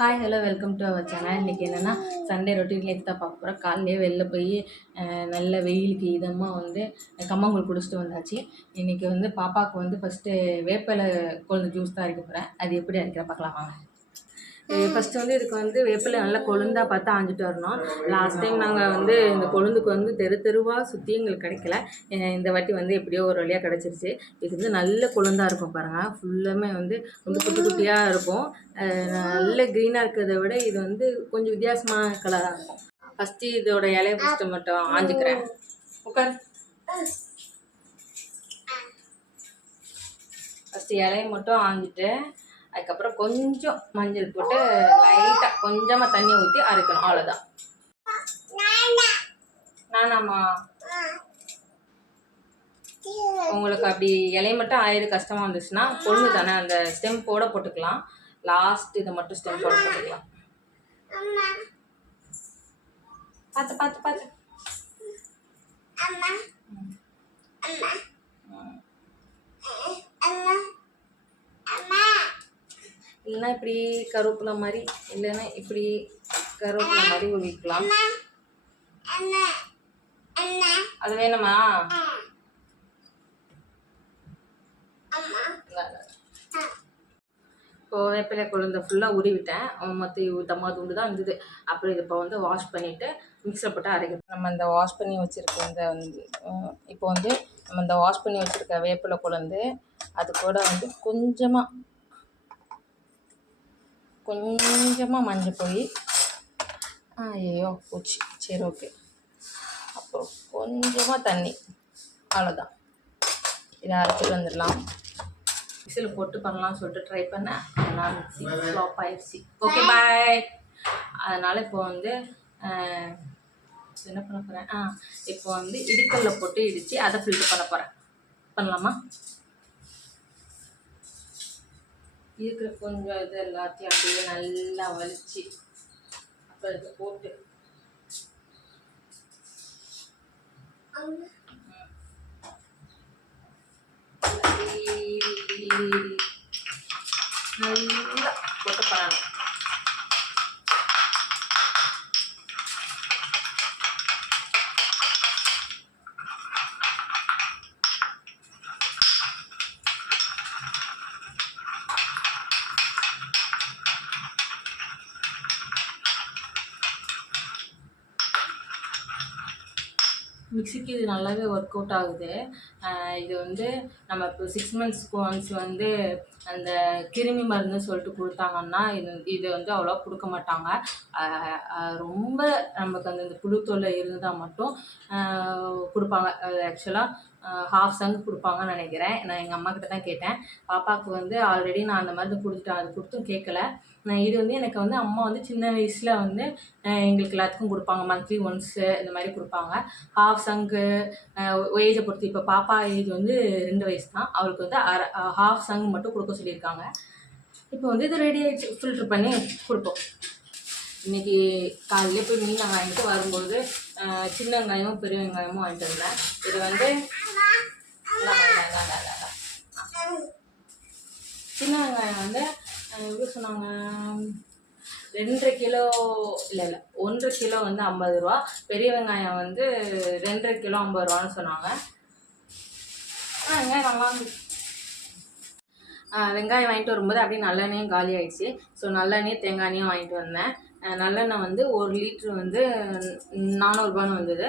Hi hello welcome to our channel. இன்றைக்கி என்னென்னா Sunday ரொட்டீன்லேயே தான் பார்க்க போகிறோம். காலையிலே வெளில போய் நல்ல வெயிலுக்கு இதமாக கம்மங்கூழ் குடிச்சிட்டு வந்தாச்சு. இன்றைக்கி பாப்பாவுக்கு ஃபஸ்ட்டு வேப்பிலை கொழுந்து ஜூஸ் தான் அரைக்க போகிறேன். அது எப்படி அரைக்கிற பார்க்கலாம் வாங்க. ஃபஸ்ட்டு இதுக்கு வேப்பிலை நல்லா கொழுந்தா பார்த்து ஆஞ்சிட்டு வரணும். லாஸ்ட் டைம் நாங்கள் இந்த கொழுந்துக்கு தெருவாக சுற்றி எங்களுக்கு கிடைக்கல. இந்த வாட்டி எப்படியோ ஒரு வழியாக கிடச்சிருச்சு. இது நல்ல கொழுந்தாக இருக்கும் பாருங்கள். ஃபுல்லாமே குட்டி குட்டியாக இருக்கும். நல்ல க்ரீனாக இருக்கிறத விட இது கொஞ்சம் வித்தியாசமான கலராக இருக்கும். ஃபஸ்ட்டு இதோட இலையை ஃபஸ்ட்டு மட்டும் ஆஞ்சிக்கிறேன். உட்கார். ஃபஸ்ட்டு இலையை மட்டும் ஆஞ்சிட்டு அதுக்கப்புறம் கொஞ்சம் மஞ்சள் போட்டு லைட்டாக கொஞ்சமாக தண்ணி ஊற்றி அரைக்கணும். அவ்வளோதான். நானாம்மா உங்களுக்கு அப்படி இலையை மட்டும் ஆயிரம் கஷ்டமாக இருந்துச்சுன்னா கொழுந்து தானே அந்த ஸ்டெம் போட போட்டுக்கலாம். லாஸ்ட் இதை மட்டும் ஸ்டெம் போட போட்டுக்கலாம். பார்த்து பார்த்து பார்த்து இல்லைன்னா இப்படி கருவேப்பிலை மாதிரி, இல்லைன்னா இப்படி கருவேப்பிலை மாதிரி உருவிக்கலாம். அது வேணுமா? இப்போ வேப்பிலை கொழுந்தை ஃபுல்லாக உருவிட்டேன். மற்ற துண்டு தான் இருந்தது. அப்புறம் இதை இப்போ வாஷ் பண்ணிவிட்டு மிக்ஸில் போட்டு அரைக்கணும். நம்ம இந்த வாஷ் பண்ணி வச்சுருக்க இப்போ நம்ம இந்த வாஷ் பண்ணி வச்சுருக்க வேப்பிலை கொழுந்து அது கூட கொஞ்சமாக மஞ்சள் பொடி, ஐயோ போச்சு, சரி ஓகே, அப்புறம் கொஞ்சமாக தண்ணி, அவ்வளோதான். இதை அரைச்சிட்டு வந்துடலாம். மிக்ஸியில் போட்டு பண்ணலாம்னு சொல்லிட்டு ட்ரை பண்ணேன். அதனால் மிக்ஸி ஃப்ளாப் ஆயிடுச்சு. Okay bye. அதனால் இப்போ என்ன பண்ண போகிறேன், இப்போ இடிக்கல்ல போட்டு இடித்து அதை ஃபில்டர் பண்ண போகிறேன். பண்ணலாமா? இருக்கிற கொஞ்சம் இது எல்லாத்தையும் அப்படியே நல்லா வலிச்சு அப்புறம் இதை போட்டு நல்லா போட்டு பண்ணணும். மிக்சிக்கு இது நல்லாவே ஒர்க் அவுட் ஆகுது. இது நம்ம இப்போ 6 மந்த்ஸ்க்கு ஒன்ஸ் அந்த கிருமி மருந்து சொல்லிட்டு கொடுத்தாங்கன்னா இது அவ்வளோ கொடுக்க மாட்டாங்க. ரொம்ப நமக்கு இந்த புழு தொல்லை இருந்தால் மட்டும் கொடுப்பாங்க. ஆக்சுவலாக ஹாஃப் சங்கு கொடுப்பாங்கன்னு நினைக்கிறேன். நான் எங்கள் அம்மா கிட்ட தான் கேட்டேன். பாப்பாவுக்கு ஆல்ரெடி நான் அந்த மருந்து கொடுத்துட்டேன். அது கொடுத்தும் கேட்கல. இது எனக்கு அம்மா சின்ன வயசில் எங்களுக்கு எல்லாத்துக்கும் கொடுப்பாங்க. மந்த்லி ஒன்ஸு இந்த மாதிரி கொடுப்பாங்க. ஹாஃப் சங்கு ஏஜை பொறுத்து. இப்போ பாப்பா ஏஜ் 2 வயசு தான். அவளுக்கு ஹாஃப் சங்கு மட்டும் கொடுக்க சொல்லியிருக்காங்க. இப்போ இது ரெடி ஆகிடுச்சு. ஃபில்ட்ரு பண்ணி கொடுப்போம். இன்றைக்கி காலையிலே போய் மீனை வாங்கிட்டு வரும்போது சின்ன வெங்காயமும் பெரிய வெங்காயமும் வாங்கிட்டு வந்தேன். இது சின்ன வெங்காயம் எப்படி சொன்னாங்க, 2.5 கிலோ இல்லை 1 கிலோ 50 ரூபா. பெரிய வெங்காயம் 2.5 கிலோ 50 ரூபான்னு சொன்னாங்க. வெங்காயம் நல்லா இருந்துச்சு. வெங்காயம் வாங்கிட்டு வரும்போது அப்படியே நல்லெண்ணெயும் காலி ஆகிடுச்சு. ஸோ நல்லெண்ணெயும் தேங்காய் எண்ணெயும் வாங்கிட்டு வந்தேன். நல்லெண்ணெய் 1 லிட்ரு 400 ரூபான்னு வந்தது.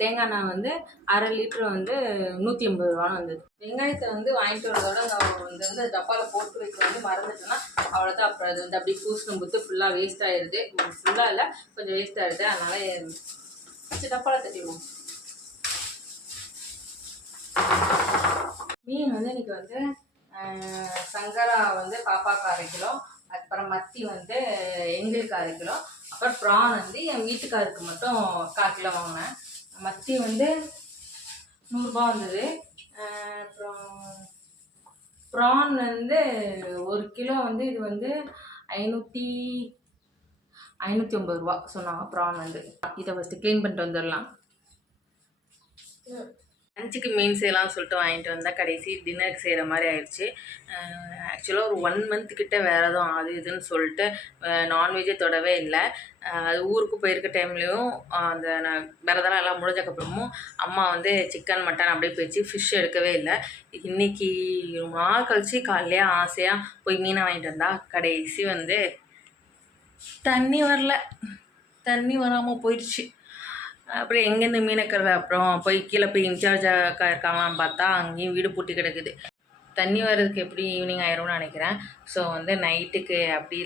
தேங்காய் எண்ணெய் அரை லிட்ரு 180 ரூபான்னு வந்தது. வெங்காயத்தை வாங்கிட்டு வரதோட நான் டப்பாவில் போட்டு வைக்க மறந்துட்டேன்னா அவ்வளோதான். அப்புறம் அது அப்படியே பூசணும் போது ஃபுல்லாக வேஸ்ட் ஆகிடுது. ஃபுல்லாக இல்லை, கொஞ்சம் வேஸ்ட் ஆகிடுது. அதனால் டப்பாவில் தட்டிடுவோம். மீன் இன்றைக்கி சங்கரா பாப்பாவுக்கு 1/2 கிலோ, அதுக்கப்புறம் மத்தி எங்களுக்கு 1/2 கிலோ, அப்புறம் ப்ரான் என் வீட்டுக்காருக்கு மட்டும் 1/4 கிலோ வாங்கினேன். மத்தி 100 ரூபா வந்தது. அப்புறம் ப்ரான் 1 கிலோ இது 550 ரூபா சொன்னாங்க ப்ரான். இதை ஃபஸ்ட்டு க்ளீன் பண்ணிட்டு வந்துடலாம். லஞ்சுக்கு மீன் செய்யலாம்னு சொல்லிட்டு வாங்கிட்டு வந்தால் கடைசி டின்னருக்கு செய்கிற மாதிரி ஆயிடுச்சு. ஆக்சுவலாக ஒரு 1 மந்த் கிட்ட வேறு எதுவும் அது இதுன்னு சொல்லிட்டு நான்வெஜ்ஜே தொடவே இல்லை. அது ஊருக்கு போயிருக்க டைம்லேயும் அந்த நான் விரதெல்லாம் எல்லாம் முடிஞ்சக்கப்புறமும் அம்மா வந்து சிக்கன் மட்டன் அப்படியே போயிடுச்சு, ஃபிஷ் எடுக்கவே இல்லை. இன்றைக்கி ரொம்ப நாள் கழித்து காலையிலே ஆசையாக போய் மீனை வாங்கிட்டு வந்தால் கடைசி வந்து தண்ணி வரல, தண்ணி வராமல் போயிடுச்சு. அப்புறம் எங்கேருந்து மீன் இருக்கிறது, அப்புறம் போய் கீழே போய் இன்சார்ஜ் அக்கா இருக்காங்களான்னு பார்த்தா அங்கேயும் வீடு பூட்டி கிடக்குது. தண்ணி வர்றதுக்கு எப்படி ஈவினிங் ஆயிரும்னு நினைக்கிறேன். ஸோ வந்து நைட்டுக்கு அப்படி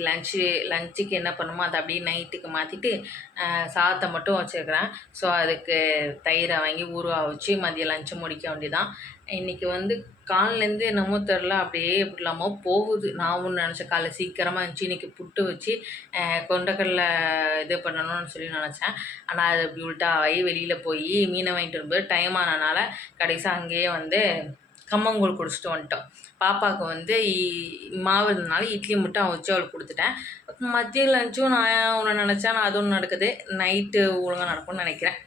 லஞ்சுக்கு என்ன பண்ணுமோ அதை அப்படியே நைட்டுக்கு மாற்றிட்டு சாதத்தை மட்டும் வச்சுருக்கிறேன். ஸோ அதுக்கு தயிரை வாங்கி ஊறுகாய் வச்சு மதியம் லஞ்சு முடிக்க வேண்டியதான். இன்றைக்கி வந்து காலையிலேருந்து என்னமோ தெரில, அப்படியே எப்படி இல்லாமல் போகுது. நான் ஒன்று நினச்சேன், காலைல சீக்கிரமாக இருந்துச்சு இன்றைக்கி புட்டு வச்சு கொண்டக்கடலை இது பண்ணணும்னு சொல்லி நினச்சேன். ஆனால் அது அப்படி உள்ட்டா ஆகி வெளியில் போய் மீனை வாங்கிட்டு வரும்போது டைம் ஆனதுனால கடைசியாக அங்கேயே வந்து கம்மங்கூழ் குடிச்சிட்டு வந்துட்டோம். பாப்பாவுக்கு வந்து மாவு இருந்தனால இட்லி மட்டும் வச்சு அவளுக்கு கொடுத்துட்டேன். மதியம் லஞ்சும் நான் ஒன்று நினச்சேன், நான் அது ஒன்று நடக்குது. நைட்டு ஒழுங்காக நடக்கும்னு நினைக்கிறேன்.